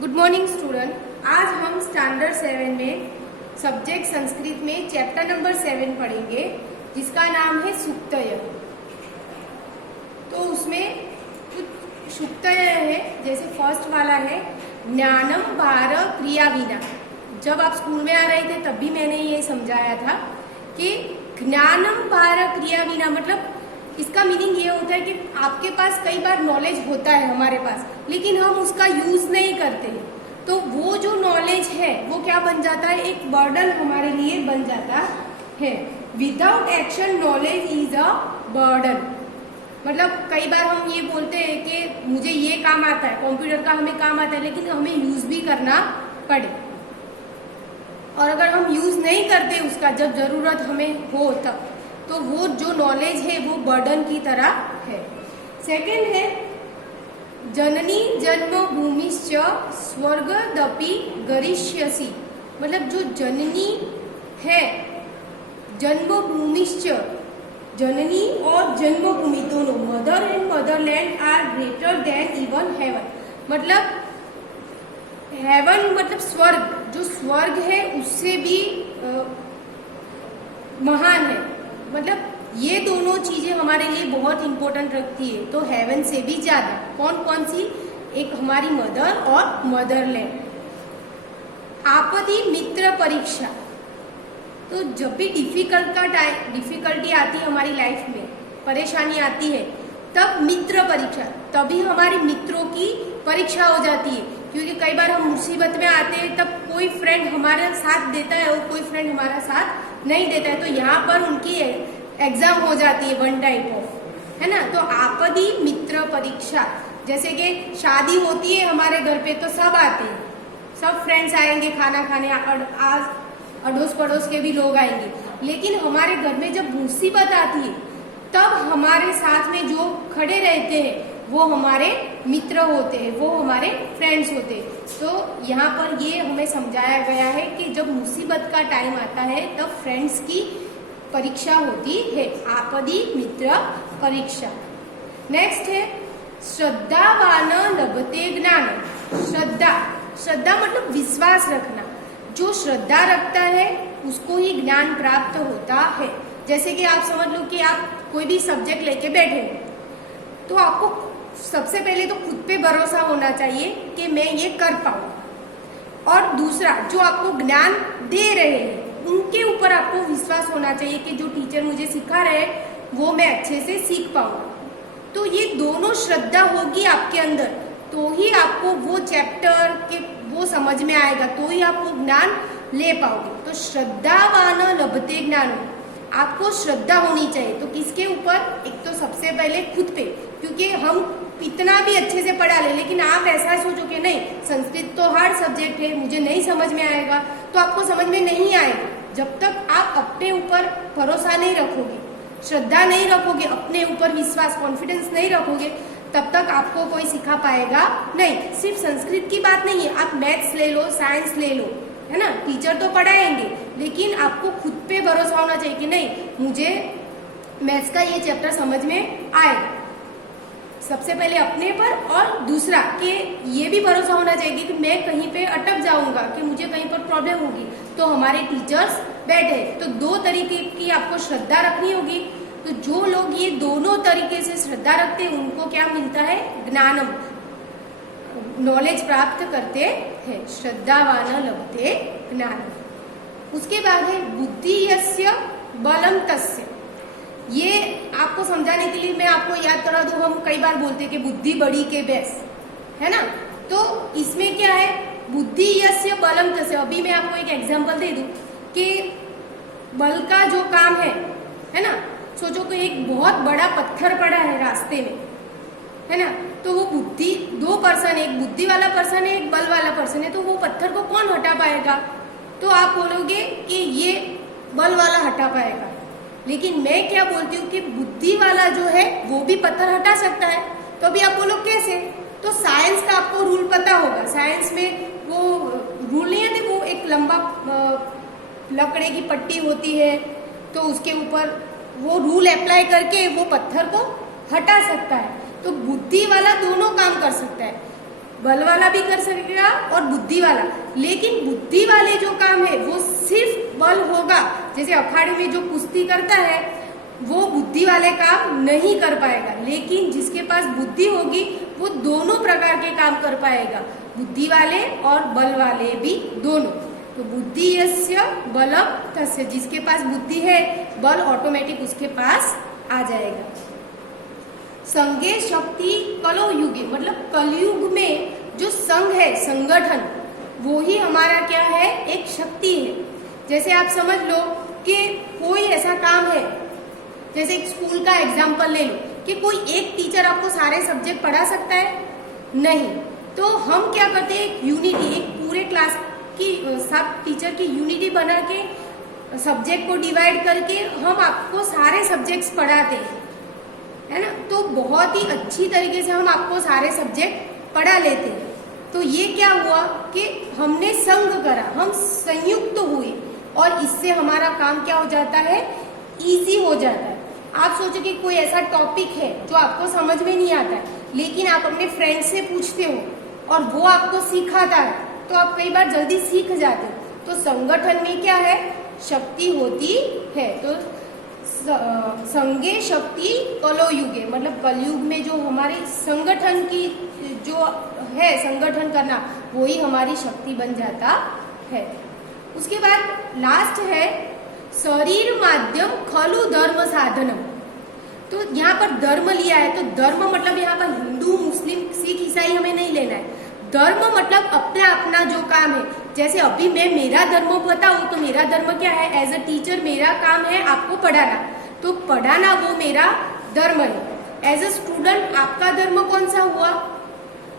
Good morning student. आज हम standard 7 में सब्जेक्ट संस्कृत में चैप्टर नंबर 7 पढ़ेंगे, जिसका नाम है सुक्तय। तो उसमें कुछ सुक्तय है, जैसे फर्स्ट वाला है ज्ञानम भार क्रिया विना। जब आप स्कूल में आ रहे थे तब भी मैंने ये समझाया था कि ज्ञानम भार क्रिया विना मतलब इसका मीनिंग ये होता है कि आपके पास कई बार नॉलेज होता है हमारे पास, लेकिन हम उसका यूज नहीं करते हैं। तो वो जो नॉलेज है वो क्या बन जाता है, एक बर्डन हमारे लिए बन जाता है। Without action knowledge is a burden. मतलब कई बार हम ये बोलते हैं कि मुझे ये काम आता है, कंप्यूटर का हमें काम आता है, लेकिन हमें यूज भी करना पड़े। और अगर हम यूज नहीं करते उसका, जब जरूरत हमें हो तब, तो वो जो नॉलेज है वो बर्डन की तरह है। सेकंड है जननी जन्मभूमिश्च स्वर्गदपि गरिष्यसि। मतलब जो जननी है, जन्मभूमिश्च, जननी और जन्मभूमि दोनों, mother and motherland are greater than even heaven. मतलब हेवन मतलब स्वर्ग, जो स्वर्ग है उससे भी महान है। मतलब ये दोनों चीजें हमारे लिए बहुत इंपॉर्टेंट रखती है। तो हेवन से भी ज्यादा कौन कौन सी, एक हमारी मदर और मदरलैंड। आपदी मित्र परीक्षा। तो जब भी डिफिकल्टी आती है हमारी लाइफ में, परेशानी आती है, तब मित्र परीक्षा, तभी हमारे मित्रों की परीक्षा हो जाती है। क्योंकि कई बार हम मुसीबत में आते हैं तब कोई फ्रेंड हमारे साथ देता है और कोई फ्रेंड हमारा साथ नहीं देता है, तो यहाँ पर उनकी एग्जाम हो जाती है वन टाइप ऑफ, है ना। तो आपदी मित्र परीक्षा, जैसे कि शादी होती है हमारे घर पे तो सब आते हैं, सब फ्रेंड्स आएंगे खाना खाने, आज अड़ोस पड़ोस के भी लोग आएंगे। लेकिन हमारे घर में जब मुसीबत आती है तब हमारे साथ में जो खड़े रहते हैं वो हमारे मित्र होते हैं, वो हमारे फ्रेंड्स होते हैं। तो यहाँ पर ये हमें समझाया गया है कि जब मुसीबत का टाइम आता है तब फ्रेंड्स की परीक्षा होती है, आपदी मित्र परीक्षा। नेक्स्ट है श्रद्धावान लभते ज्ञान। श्रद्धा मतलब विश्वास रखना। जो श्रद्धा रखता है उसको ही ज्ञान प्राप्त होता है। जैसे कि आप समझ लो कि आप कोई भी सब्जेक्ट लेके बैठे हो, तो आपको सबसे पहले तो खुद पे भरोसा होना चाहिए कि मैं ये कर पाऊँ। और दूसरा, जो आपको ज्ञान दे रहे हैं उनके ऊपर आपको विश्वास होना चाहिए कि जो टीचर मुझे सिखा रहे हैं वो मैं अच्छे से सीख पाऊँ। तो ये दोनों श्रद्धा होगी आपके अंदर, तो ही आपको वो चैप्टर के वो समझ में आएगा, तो ही आप वो ज्ञान ले पाओगे। तो श्रद्धावान लभते ज्ञान, आपको श्रद्धा होनी चाहिए। तो किसके ऊपर, एक तो सबसे पहले खुद पे, क्योंकि हम इतना भी अच्छे से पढ़ा ले, लेकिन आप ऐसा सोचो कि नहीं संस्कृत तो हार्ड सब्जेक्ट है, मुझे नहीं समझ में आएगा, तो आपको समझ में नहीं आएगा। जब तक आप अपने ऊपर भरोसा नहीं रखोगे, श्रद्धा नहीं रखोगे, अपने ऊपर विश्वास कॉन्फिडेंस नहीं रखोगे, तब तक आपको कोई सिखा पाएगा नहीं। सिर्फ संस्कृत की बात नहीं है, आप मैथ्स ले लो, साइंस ले लो, है ना, टीचर तो पढ़ाएंगे, लेकिन आपको खुद पे भरोसा होना चाहिए कि नहीं मुझे मैथ्स का ये चैप्टर समझ में आएगा। सबसे पहले अपने पर, और दूसरा कि ये भी भरोसा होना चाहिए कि मैं कहीं पे अटक जाऊंगा, कि मुझे कहीं पर प्रॉब्लम होगी, तो हमारे टीचर्स बैठे। तो दो तरीके की आपको श्रद्धा रखनी होगी। तो जो लोग ये दोनों तरीके से श्रद्धा रखते हैं उनको क्या मिलता है, ज्ञानम, नॉलेज प्राप्त करते हैं। श्रद्धावान लभते ज्ञानम। उसके बाद है बुद्धि यस्य बलम तस्य। ये आपको समझाने के लिए मैं आपको याद करा दूं, हम कई बार बोलते हैं कि बुद्धि बड़ी के बेस, है ना। तो इसमें क्या है, बुद्धि यस्य बलम तस्य। अभी मैं आपको एक एग्जांपल दे दूं कि बल का जो काम है ना, सोचो कि एक बहुत बड़ा पत्थर पड़ा है रास्ते में, है ना, तो वो बुद्धि, दो पर्सन, एक बुद्धि वाला पर्सन है, एक बल वाला पर्सन है, तो वो पत्थर को कौन हटा पाएगा, तो आप बोलोगे कि ये बल वाला हटा पाएगा। लेकिन मैं क्या बोलती हूँ कि बुद्धि वाला जो है वो भी पत्थर हटा सकता है। तो अभी आप बोलो कैसे, तो साइंस का आपको रूल पता होगा। साइंस में वो रूल नहीं आते, वो एक लंबा लकड़े की पट्टी होती है, तो उसके ऊपर वो रूल अप्लाई करके वो पत्थर को हटा सकता है। तो बुद्धि वाला दोनों काम कर सकता है। बल वाला भी कर सकेगा और बुद्धि वाला। लेकिन बुद्धि वाले जो काम है वो सिर्फ बल होगा। जैसे अखाड़े में जो कुश्ती करता है वो बुद्धि वाले काम नहीं कर पाएगा, लेकिन जिसके पास बुद्धि होगी वो दोनों प्रकार के काम कर पाएगा, बुद्धि वाले और बल वाले भी दोनों। तो बुद्धि यस्य बलम तस्य, जिसके पास बुद्धि है बल ऑटोमेटिक उसके पास आ जाएगा। संगे शक्ति कलो युगे, मतलब कलयुग में जो संघ है, संगठन, वो ही हमारा क्या है, एक शक्ति है। जैसे आप समझ लो कि कोई ऐसा काम है, जैसे एक स्कूल का एग्जाम्पल ले लो कि कोई एक टीचर आपको सारे सब्जेक्ट पढ़ा सकता है, नहीं। तो हम क्या करते हैं, एक यूनिटी, एक पूरे क्लास की सब टीचर की यूनिटी बना के सब्जेक्ट को डिवाइड करके हम आपको सारे सब्जेक्ट्स पढ़ाते हैं, है ना। तो बहुत ही अच्छी तरीके से हम आपको सारे सब्जेक्ट पढ़ा लेते हैं। तो ये क्या हुआ कि हमने संग करा, हम संयुक्त हुए और इससे हमारा काम क्या हो जाता है, इजी हो जाता है। आप सोचो कि कोई ऐसा टॉपिक है जो आपको समझ में नहीं आता है, लेकिन आप अपने फ्रेंड से पूछते हो और वो आपको सिखाता है, तो आप कई बार जल्दी सीख जाते हो। तो संगठन में क्या है, शक्ति होती है। तो संगे शक्ति कलो युगे, मतलब कलयुग में जो हमारे संगठन की जो है, संगठन करना, वो ही हमारी शक्ति बन जाता है। उसके बाद लास्ट है शरीर माध्यम खलु धर्म साधनम। तो यहाँ पर धर्म लिया है, तो धर्म मतलब यहाँ पर हिंदू, मुस्लिम, सिख, ईसाई हमें नहीं लेना है। धर्म मतलब अपना अपना जो काम है। जैसे अभी मैं मेरा धर्म बताऊं तो मेरा धर्म क्या है, एज अ टीचर मेरा काम है आपको पढ़ाना, तो पढ़ाना वो मेरा धर्म है। एज अ स्टूडेंट आपका धर्म कौन सा हुआ,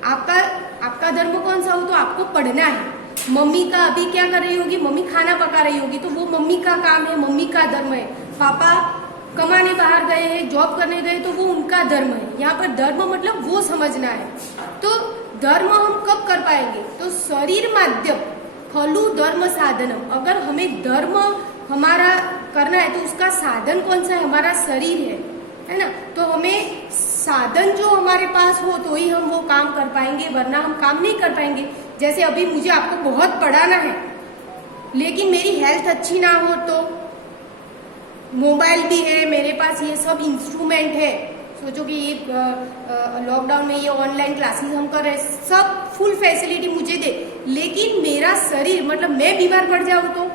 आपका धर्म कौन सा हो, तो आपको पढ़ना है। मम्मी का अभी क्या कर रही होगी, मम्मी खाना पका रही होगी, तो वो मम्मी का काम है, मम्मी का धर्म है। पापा कमाने बाहर गए हैं, जॉब करने गए, तो वो उनका धर्म है। यहाँ पर धर्म मतलब वो समझना है। तो धर्म हम कब कर पाएंगे, तो शरीर माध्यम खलु धर्म साधनम। अगर हमें धर्म हमारा करना है तो उसका साधन कौन सा है, हमारा शरीर है ना। तो हमें साधन जो हमारे पास हो तो ही हम वो काम कर पाएंगे, वरना हम काम नहीं कर पाएंगे। जैसे अभी मुझे आपको बहुत पढ़ाना है, लेकिन मेरी हेल्थ अच्छी ना हो, तो मोबाइल भी है मेरे पास, ये सब इंस्ट्रूमेंट है। सोचो कि ये लॉकडाउन में ये ऑनलाइन क्लासेस हम कर रहे हैं, सब फुल फैसिलिटी मुझे दे, लेकिन मेरा शरीर, मतलब मैं बीमार पड़ जाऊं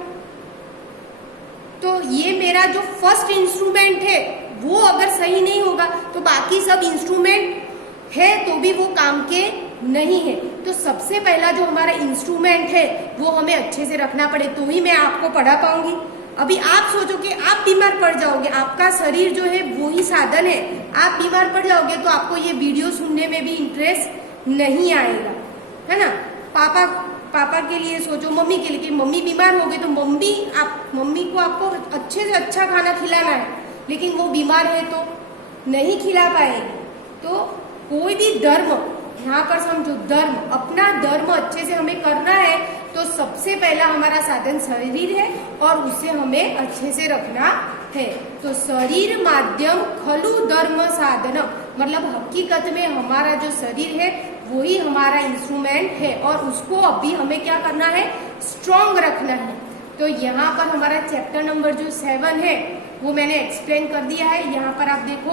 तो ये मेरा जो फर्स्ट इंस्ट्रूमेंट है वो अगर सही नहीं होगा तो बाकी सब इंस्ट्रूमेंट है तो भी वो काम के नहीं है। तो सबसे पहला जो हमारा इंस्ट्रूमेंट है वो हमें अच्छे से रखना पड़े, तो ही मैं आपको पढ़ा पाऊंगी। अभी आप सोचो कि आप बीमार पड़ जाओगे, आपका शरीर जो है वो ही साधन है, आप बीमार पड़ जाओगे तो आपको ये वीडियो सुनने में भी इंटरेस्ट नहीं आएगा, है ना। पापा के लिए सोचो, मम्मी के लिए, कि मम्मी बीमार हो गई तो मम्मी को आपको अच्छे से अच्छा खाना खिलाना है, लेकिन वो बीमार है तो नहीं खिला पाएगी। तो कोई भी धर्म, यहाँ पर समझो धर्म, अपना धर्म अच्छे से हमें करना है तो सबसे पहला हमारा साधन शरीर है और उसे हमें अच्छे से रखना है। तो शरीर माध्यम खलु धर्म साधन, मतलब हकीकत में हमारा जो शरीर है वही हमारा इंस्ट्रूमेंट है और उसको अभी हमें क्या करना है, स्ट्रॉन्ग रखना है। तो यहाँ पर हमारा चैप्टर नंबर जो 7 है वो मैंने एक्सप्लेन कर दिया है। यहाँ पर आप देखो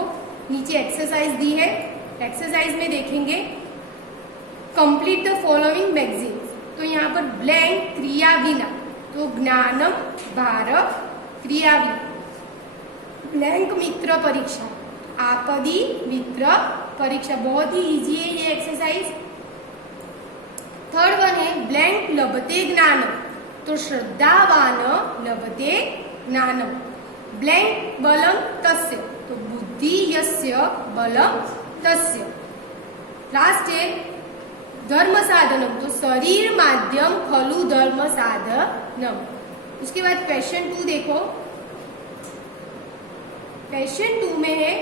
नीचे एक्सरसाइज दी है, एक्सरसाइज में देखेंगे कंप्लीट द फॉलोइंग मैगजीन। तो यहाँ पर ब्लैंक क्रियाविना, तो ज्ञानम भारत क्रियाविना, ब्लैंक मित्र परीक्षा, आपदी मित्र परीक्षा, बहुत ही इजी है ये एक्सरसाइज। थर्ड वन है ब्लैंक लभते ज्ञानम, तो श्रद्धावान लभते ज्ञानम, ब्लैंक बलम तस्य, तो बुद्धि यस्य बलम तस्य। लास्ट है धर्म साधनम, तो शरीर माध्यम खलु धर्म साधनम। उसके बाद क्वेश्चन 2 देखो, क्वेश्चन 2 में है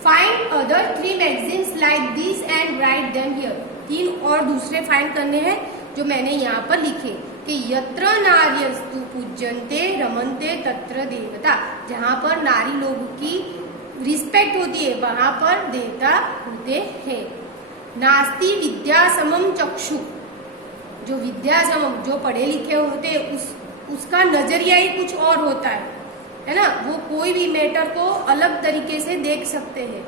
find other 3 magazines like this and write them here. 3 और दूसरे फाइंड करने हैं जो मैंने यहाँ पर लिखे कि यत्र नार्यस्तु पूज्यन्ते रमन्ते तत्र देवता, जहाँ पर नारी लोगों की रिस्पेक्ट होती है वहां पर देवता होते हैं। नास्ति विद्या समम चक्षु। जो विद्या समम, जो पढ़े लिखे होते हैं उसका नजरिया ही कुछ और होता है ना। वो कोई भी मैटर को अलग तरीके से देख सकते हैं।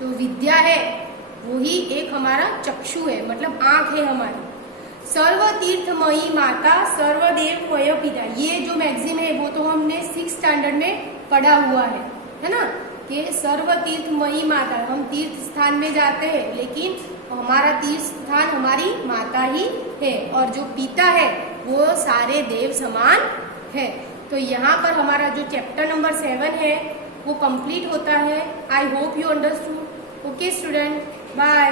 जो विद्या है वही एक हमारा चक्षु है, मतलब आंख है हमारी। सर्व तीर्थमयी माता सर्वदेवमय पिता, ये जो मैगजीन है वो तो हमने 6th स्टैंडर्ड में पढ़ा हुआ है ना, कि सर्व तीर्थमयी माता। हम तीर्थ स्थान में जाते हैं लेकिन हमारा तीर्थ स्थान हमारी माता ही है, और जो पिता है वो सारे देव समान है। तो यहाँ पर हमारा जो चैप्टर नंबर 7 है वो कंप्लीट होता है। I hope you understood. Okay student, bye.